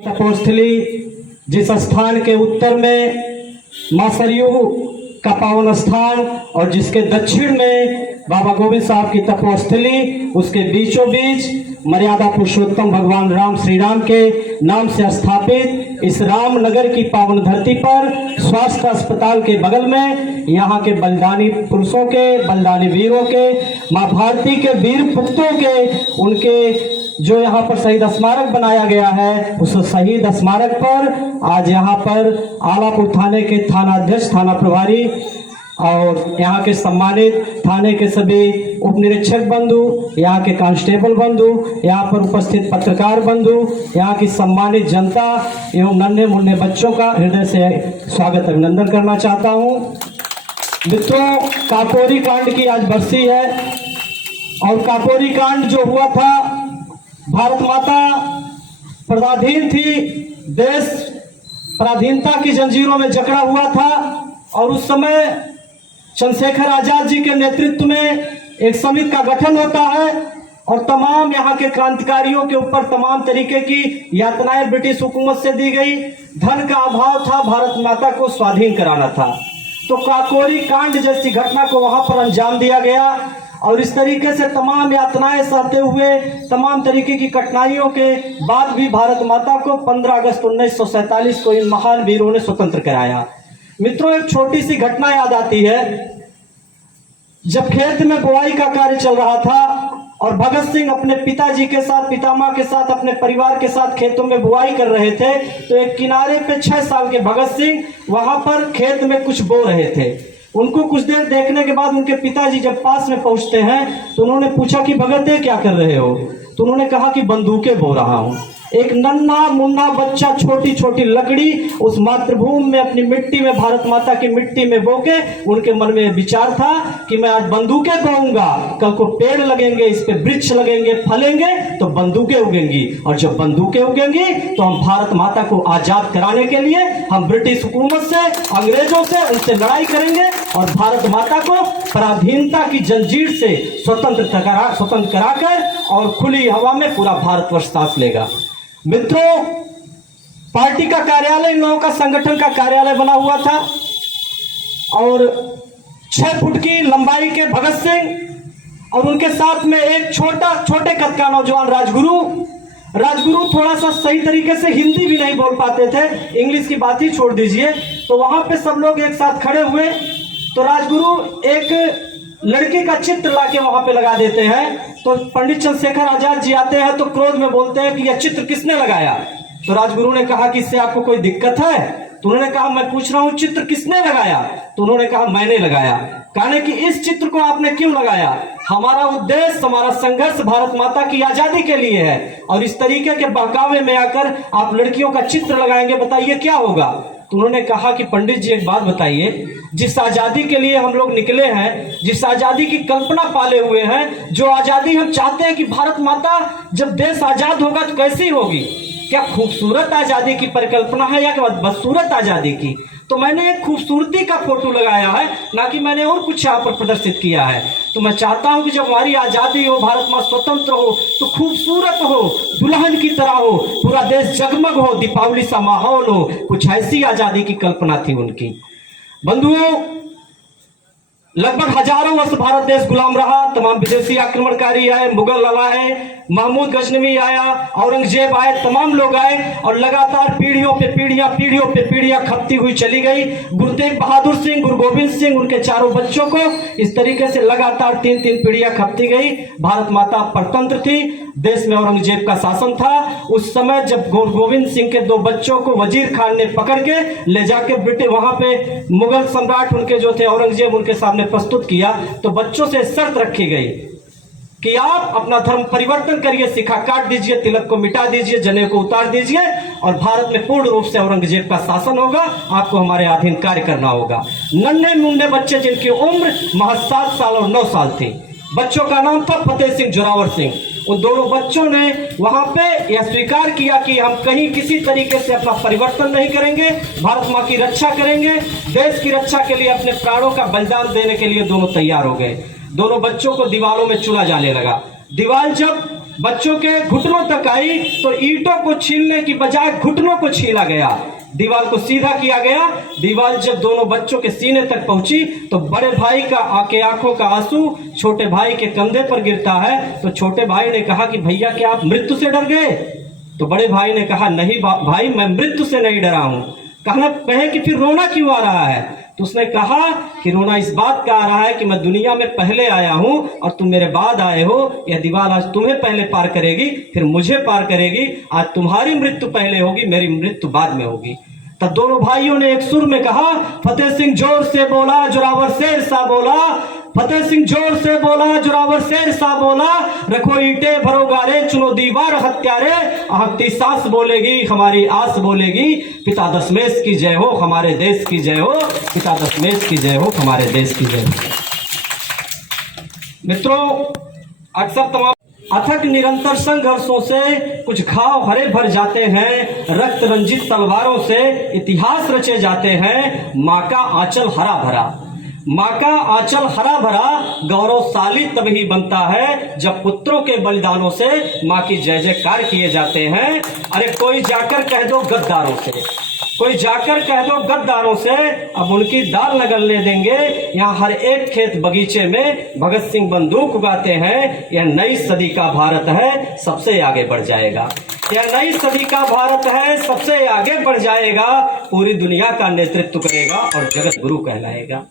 तपोस्थली जिस स्थान के उत्तर में मां सरयू का पावन स्थान और जिसके दक्षिण में बाबा गोविंद साहब की तपोस्थली, उसके बीचों बीच मर्यादा पुरुषोत्तम भगवान राम श्री राम के नाम से स्थापित इस रामनगर की पावन धरती पर स्वास्थ्य अस्पताल के बगल में यहाँ के बलिदानी पुरुषों के, बलिदानी वीरों के, माँ भारती के वीर पुत्रों के, उनके जो यहाँ पर शहीद स्मारक बनाया गया है, उस शहीद स्मारक पर आज यहाँ पर आलापुर थाने के थानाध्यक्ष, थाना प्रभारी और यहाँ के सम्मानित थाने के सभी उप निरीक्षक बंधु, यहाँ के कांस्टेबल बंधु, यहाँ पर उपस्थित पत्रकार बंधु, यहाँ की सम्मानित जनता एवं नन्हे मुन्ने बच्चों का हृदय से स्वागत अभिनंदन करना चाहता हूँ। मित्रों, काकोरी कांड की आज बरसी है और काकोरी कांड जो हुआ था, भारत माता पराधीन थी, देश पराधीनता की जंजीरों में जकड़ा हुआ था और उस समय चंद्रशेखर आजाद जी के नेतृत्व में एक समिति का गठन होता है और तमाम यहाँ के क्रांतिकारियों के ऊपर तमाम तरीके की यातनाएं ब्रिटिश हुकूमत से दी गई। धन का अभाव था, भारत माता को स्वाधीन कराना था, तो काकोरी कांड जैसी घटना को वहां पर अंजाम दिया गया और इस तरीके से तमाम यातनाएं सहते हुए, तमाम तरीके की कठिनाइयों के बाद भी भारत माता को 15 अगस्त 1947 को इन महान वीरों ने स्वतंत्र कराया। मित्रों, एक छोटी सी घटना याद आती है। जब खेत में बुआई का कार्य चल रहा था और भगत सिंह अपने पिताजी के साथ, पितामह के साथ, अपने परिवार के साथ खेतों में बुआई कर रहे थे, तो एक किनारे पे 6 साल के भगत सिंह वहां पर खेत में कुछ बो रहे थे। उनको कुछ देर देखने के बाद उनके पिताजी जब पास में पहुंचते हैं तो उन्होंने पूछा कि भगत ये क्या कर रहे हो? तो उन्होंने कहा कि बंदूकें बो रहा हूं। एक नन्हा मुन्ना बच्चा छोटी छोटी लकड़ी उस मातृभूमि में, अपनी मिट्टी में, भारत माता की मिट्टी में बो के, उनके मन में विचार था कि मैं आज बंदूकें बोऊंगा, कल को पेड़ लगेंगे, इस पे वृक्ष लगेंगे, फलेंगे तो बंदूकें उगेंगी और जब बंदूकें उगेंगी तो हम भारत माता को आजाद कराने के लिए हम ब्रिटिश हुकूमत से, अंग्रेजों से, उनसे लड़ाई करेंगे और भारत माता को पराधीनता की जंजीर से स्वतंत्र कराकर और खुली हवा में पूरा भारतवर्ष सांस लेगा। मित्रों, पार्टी का कार्यालय, इन लोगों का संगठन का कार्यालय बना हुआ था और 6 फुट की लंबाई के भगत सिंह और उनके साथ में एक छोटे कद का नौजवान राजगुरु थोड़ा सा सही तरीके से हिंदी भी नहीं बोल पाते थे, इंग्लिश की बात ही छोड़ दीजिए। तो वहां पे सब लोग एक साथ खड़े हुए तो राजगुरु एक लड़के का चित्र लाके वहां पे लगा देते हैं। तो पंडित चंद्रशेखर आजाद जी आते हैं तो क्रोध में बोलते हैं कि यह चित्र किसने लगाया? तो राजगुरु ने कहा कि इससे आपको कोई दिक्कत है? तो उन्होंने कहा मैं पूछ रहा हूं चित्र किसने लगाया? तो उन्होंने कहा मैंने लगाया। कहने कि इस चित्र को आपने क्यों लगाया? हमारा उद्देश्य, हमारा संघर्ष भारत माता की आजादी के लिए है और इस तरीके के बहकावे में आकर आप लड़कियों का चित्र लगाएंगे, बताइए क्या होगा? तो उन्होंने कहा कि पंडित जी एक बात बताइए, जिस आजादी के लिए हम लोग निकले हैं, जिस आजादी की कल्पना पाले हुए हैं, जो आजादी हम चाहते हैं कि भारत माता जब देश आजाद होगा तो कैसी होगी? क्या खूबसूरत आजादी की परिकल्पना है या बदसूरत आजादी की? तो मैंने एक खूबसूरती का फोटो लगाया है, ना कि मैंने और कुछ यहाँ पर प्रदर्शित किया है। तो मैं चाहता हूं कि जब हमारी आजादी हो, भारत माँ स्वतंत्र हो, तो खूबसूरत हो, दुल्हन की तरह हो, पूरा देश जगमग हो, दीपावली सा माहौल हो। कुछ ऐसी आजादी की कल्पना थी उनकी। बंधुओं, लगभग हजारों वर्ष भारत देश गुलाम रहा। तमाम विदेशी आक्रमणकारी आए, मुगल आए, महमूद गजनवी आया, औरंगजेब आए, तमाम लोग आए और लगातार पीढ़ियों पे पीढ़ियां खपती हुई चली गई। गुरु तेग बहादुर सिंह, गुरु गोविंद सिंह, उनके चारों बच्चों को इस तरीके से लगातार 3-3 पीढ़ियां खपती गई। भारत माता परतंत्र थी, देश में औरंगजेब का शासन था। उस समय जब गुरु गोविंद सिंह के 2 बच्चों को वजीर खान ने पकड़ के ले जाके ब्रिटिश वहां पे मुगल सम्राट उनके जो थे औरंगजेब, उनके सामने प्रस्तुत किया, तो बच्चों से शर्त रखी गई कि आप अपना धर्म परिवर्तन करिए, सिखा काट दीजिए, तिलक को मिटा दीजिए, जनेऊ को उतार दीजिए और भारत में पूर्ण रूप से औरंगजेब का शासन होगा, आपको हमारे अधीन कार्य करना होगा। नन्हे मुन्ने बच्चे जिनकी उम्र महज 7 साल और 9 साल थी, बच्चों का नाम था फतेह सिंह, जोरावर सिंह। उन दोनों बच्चों ने वहां पे यह स्वीकार किया कि हम कहीं किसी तरीके से अपना परिवर्तन नहीं करेंगे, भारत माँ की रक्षा करेंगे, देश की रक्षा के लिए अपने प्राणों का बलिदान देने के लिए दोनों तैयार हो गए। दोनों बच्चों को दीवारों में चुना जाने लगा। दीवार जब बच्चों के घुटनों तक आई तो ईंटों को छीलने की बजाय घुटनों को छीला गया, दीवार को सीधा किया गया। दीवार जब दोनों बच्चों के सीने तक पहुंची तो बड़े भाई का आंखों का आंसू छोटे भाई के कंधे पर गिरता है। तो छोटे भाई ने कहा कि भैया क्या आप मृत्यु से डर गए? तो बड़े भाई ने कहा नहीं भाई, मैं मृत्यु से नहीं डरा हूं। कहे कि फिर रोना क्यों आ रहा है? तो उसने कहा कि रोना इस बात का आ रहा है कि मैं दुनिया में पहले आया हूं और तुम मेरे बाद आए हो। यह दीवार आज तुम्हें पहले पार करेगी, फिर मुझे पार करेगी। आज तुम्हारी मृत्यु पहले होगी, मेरी मृत्यु बाद में होगी। तब दोनों भाइयों ने एक सुर में कहा, फतेह सिंह जोर से बोला, जोरावर शेर सा बोला। फतेह सिंह जोर से बोला, जोरावर शेर सा बोला, रखो ईंटे भरो गारे, चुनो दीवार हत्यारे। आहती सांस बोलेगी, हमारी आस बोलेगी, पिता दशमेश की जय हो, हमारे देश की जय हो, पिता दशमेश की जय हो, हमारे देश की जय हो। मित्रों, अक्सर तमाम अथक निरंतर संघर्षों से कुछ घाव हरे भर जाते हैं, रक्त रंजित तलवारों से इतिहास रचे जाते हैं। माँ का आंचल हरा भरा, माँ का आंचल हरा भरा गौरवशाली तभी बनता है जब पुत्रों के बलिदानों से माँ की जय जयकार किए जाते हैं। अरे कोई जाकर कह दो गद्दारों से, कोई जाकर कह दो गद्दारों से, अब उनकी दाल न गलने देंगे। यहाँ हर एक खेत बगीचे में भगत सिंह बंदूक उगाते हैं। यह नई सदी का भारत है, सबसे आगे बढ़ जाएगा। यह नई सदी का भारत है, सबसे आगे बढ़ जाएगा, पूरी दुनिया का नेतृत्व करेगा और जगत गुरु कहलाएगा।